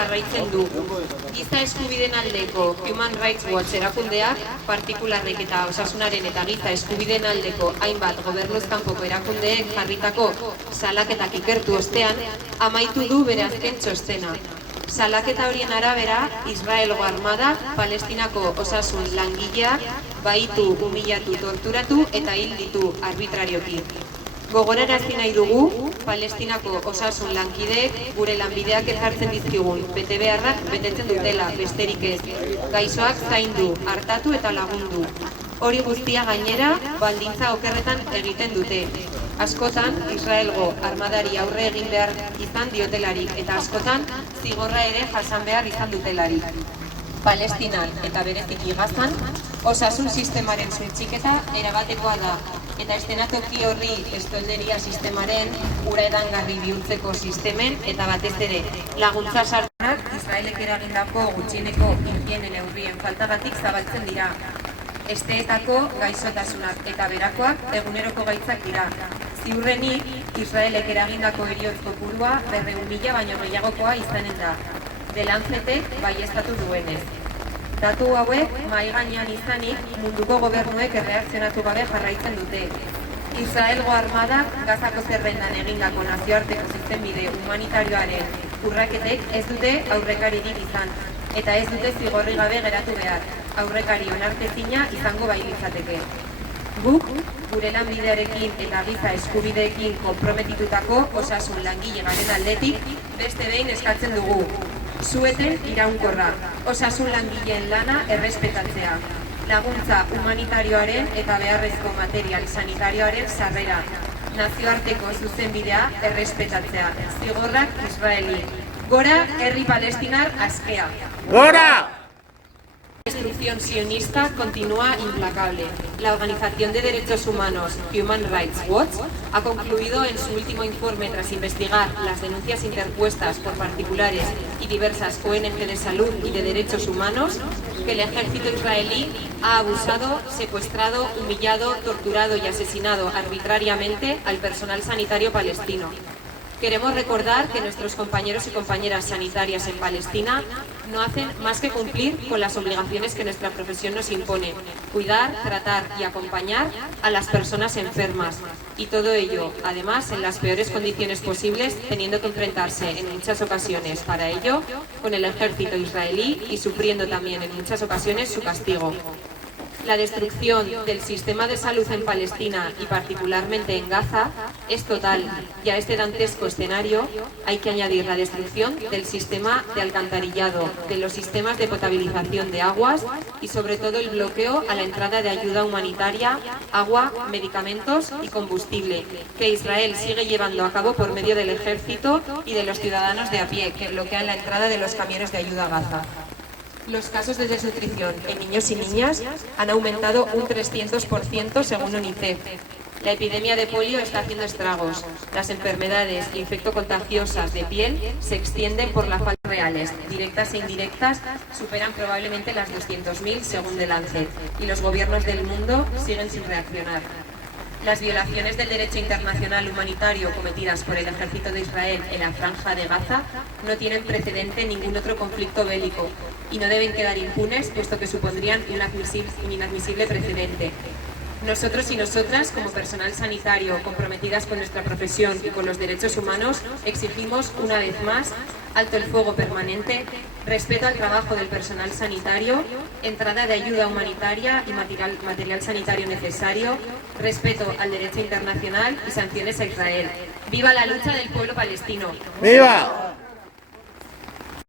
jarraitzen du. Giza eskubideen aldeko Human Rights Watch erakundeak, partikularrek eta osasunaren eta giza eskubideen aldeko hainbat gobernuz kanpoko erakundeek jarritako salaketak ikertu ostean, amaitu du bere azken txostena. Salaketa horien arabera, Israelgo armada, Palestinako osasun langileak, bahitu, humillatu, torturatu eta hil ditu arbitrarioki. Gogorarazi nahi dugu, Palestinako osasun lankideek gure lanbideak ezartzen dizkigun betebeharrak betetzen dutela, besterik ez. Gaixoak zaindu, artatu eta lagundu. Hori guztia gainera, baldintza okerretan egiten dute. Askotan, Israelgo armadari aurre egin behar izan diotelarik eta askotan, zigorra ere jasan behar izan dutelarik. Palestinan eta bereziki Gazan, osasun sistemaren suntsiketa erabatekoa da, eta eszenatoki horri estolderia sistemaren ura edangarri bihurtzeko sistemen eta batez ere laguntza sartunak Israelek eragindako gutxieneko higiene neurrien faltagatik zabaltzen dira. Esteetako gaixotasunak eta berakoak eguneroko gaitzak dira. Ziurrenik, Israelek eragindako heriotz kopurua 200.000 baino gehiagokoa izanen da. The Lancetek baieztatu duenez. Datu hauek mahai gainean izanik munduko gobernuek erreakzionatu gabe jarraitzen dute. Israelgo armadak Gazako zerrendan egindako nazioarteko zuzenbide humanitarioaren urraketek ez dute aurrekaririk izan, eta ez dute zigorri gabe geratu behar, aurrekari onartezina izango bai litzateke. Guk, gure lanbidearekin eta giza eskubideekin konprometitutako osasun langile garen aldetik beste behin eskatzen dugu. Zueten iraunkorra, osasun langileen lana errespetatzea, laguntza humanitarioaren eta beharrezko material sanitarioaren sarrera, nazioarteko zuzenbidea errespetatzea, zigorrak Israeli. Gora, herri palestinar askea. ¡Gora! La destrucción sionista continúa implacable. La Organización de Derechos Humanos Human Rights Watch ha concluido en su último informe tras investigar las denuncias interpuestas por particulares y diversas ONG de salud y de derechos humanos que el ejército israelí ha abusado, secuestrado, humillado, torturado y asesinado arbitrariamente al personal sanitario palestino. Queremos recordar que nuestros compañeros y compañeras sanitarias en Palestina no hacen más que cumplir con las obligaciones que nuestra profesión nos impone: cuidar, tratar y acompañar a las personas enfermas. Y todo ello, además, en las peores condiciones posibles, teniendo que enfrentarse en muchas ocasiones, para ello, con el ejército israelí y sufriendo también en muchas ocasiones su castigo. La destrucción del sistema de salud en Palestina y particularmente en Gaza es total, y a este dantesco escenario hay que añadir la destrucción del sistema de alcantarillado, de los sistemas de potabilización de aguas y sobre todo el bloqueo a la entrada de ayuda humanitaria, agua, medicamentos y combustible, que Israel sigue llevando a cabo por medio del ejército y de los ciudadanos de a pie, que bloquean la entrada de los camiones de ayuda a Gaza. Los casos de desnutrición en niños y niñas han aumentado un 300% según UNICEF. La epidemia de polio está haciendo estragos. Las enfermedades infectocontagiosas de piel se extienden por las faltas reales, directas e indirectas, superan probablemente las 200.000 según The Lancet, y los gobiernos del mundo siguen sin reaccionar. Las violaciones del derecho internacional humanitario cometidas por el ejército de Israel en la franja de Gaza no tienen precedente en ningún otro conflicto bélico y no deben quedar impunes, puesto que supondrían un inadmisible precedente. Nosotros y nosotras, como personal sanitario comprometidas con nuestra profesión y con los derechos humanos, exigimos una vez más alto el fuego permanente, respeto al trabajo del personal sanitario, entrada de ayuda humanitaria y material sanitario necesario, respeto al derecho internacional y sanciones a Israel. ¡Viva la lucha del pueblo palestino! ¡Viva!